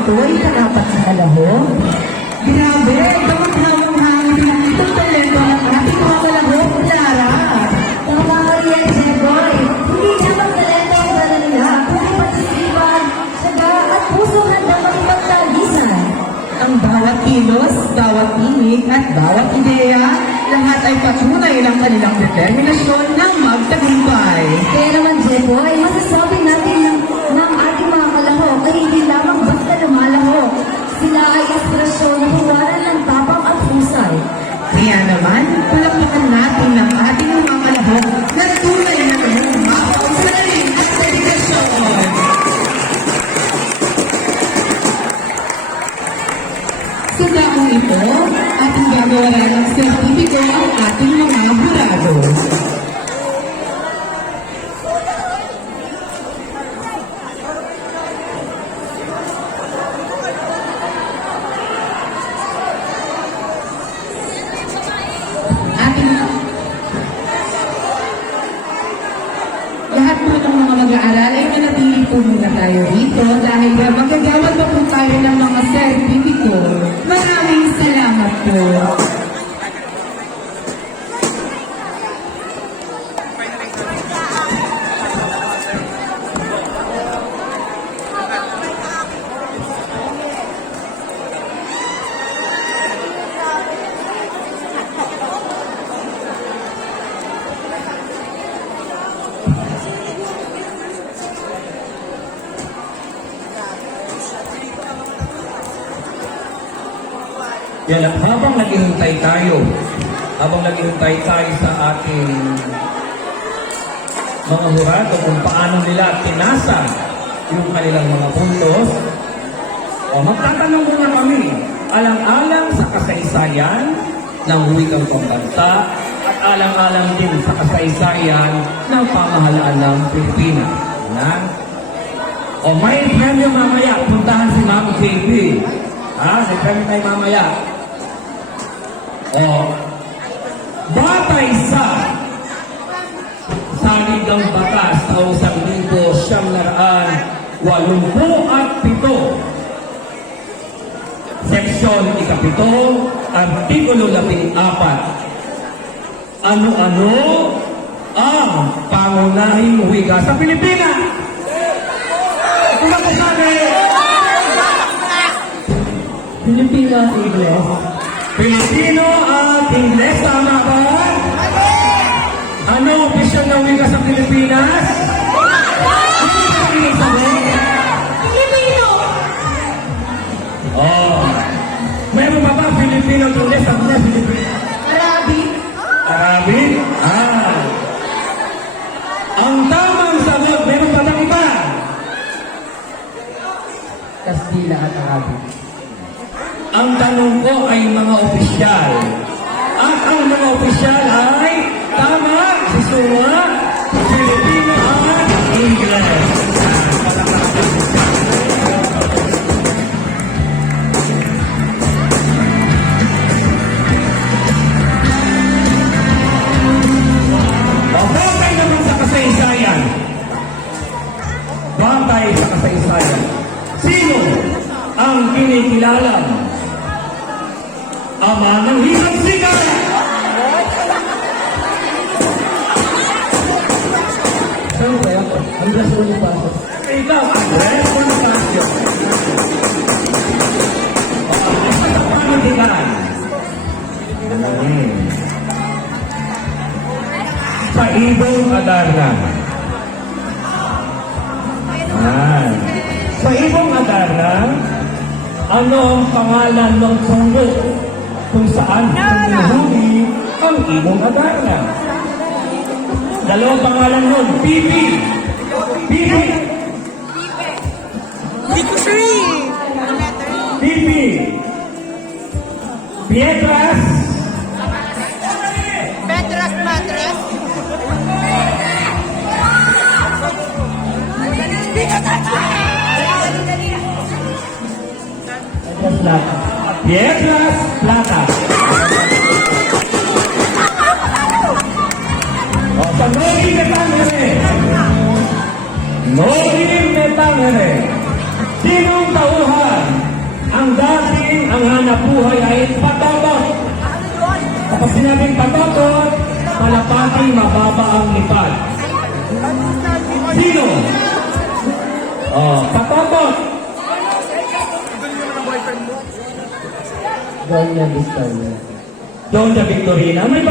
ito'y karapat sa kalahok? Grabe, damang-damang hangin itong talento ng ating mga kalahok, Clara. Tama ka yan, Jeboy. Hindi lamang talento ang dala nila, kundi pagsisikap, syaga at puso handang makipagtagisan. Ang bawat kilos, bawat tinig at bawat ideya, lahat ay patunay ng kanilang determinasyon ng magtagumpay. Kaya naman, Jeboy, masasabi natin ng ating mga kalahok ay hindi lamang basta lumalahok. Sila ay inspirasyon na huwaran ng tapang at husay. Kaya naman, palakpakan natin ng ating mga kalahok na tunay na namumakaw sa rin at dedikasyon. Sa taong ito, ating gagawa ng sertipiko ang ating mga hurado. Lahat po ng mga mag-aaral ay manatili po muna tayo rito dahil magagawad pa po tayo ng mga sertipiko. Maraming salamat po. Yan, habang naghihintay tayo sa ating mga hurado kung paano nila tinasa yung kanilang mga puntos, magtatanong muna kami, alang-alang sa kasaysayan ng wikang pambansa at alang-alang din sa kasaysayan ng pamahalaan ng Pilipinas. May premyo mamaya, puntahan si Ma'am JB. May premyo tayo mamaya. Batay sa Saligang Batas taong 1987, Seksyon 17, Artikulo 14. Ano-ano ang pangunahing wika sa Pilipinas? Kung ako sabi, Pilipino at Ingles. Pilipino at Ingles, tama ba? Ano ang opisyal na wika sa Pilipinas? Pilipino! Meron pa ba Pilipino at Ingles? Sabi na Pilipino. Arabic! Arabic? Ang tamang sagot, meron pa bang iba? Kastila at Arabic. Ang tanong ko ay mga opisyal. At ang mga opisyal ay tama, si Suma, Pilipino at Ingles. Batay naman sa kasaysayan. Batay sa kasaysayan. Sino ang kinikilalang ama ng hirap sikat? Saan ba yan? Andres Bonifacio. Ikaw, Andres Bonifacio. Sa panitikan. Sa ibong Adarna. Sa ibong Adarna, ano ang pangalan ng sunggo kung saan pinuhuli ang ibong Adarna? Dalawang pangalan nun, Pipi. Pipi. Pipi. Pietras. Petras Matras. Pietras Plata. Sa Nori Metangere. Nori Metangere. Sinong tauhan ang dating ang hanap buhay ay patotot. Kapag sinabing patotot, palapating mababa ang lipad. Sino? Oh, patotot. Doña Victoria. Doña Victorina. May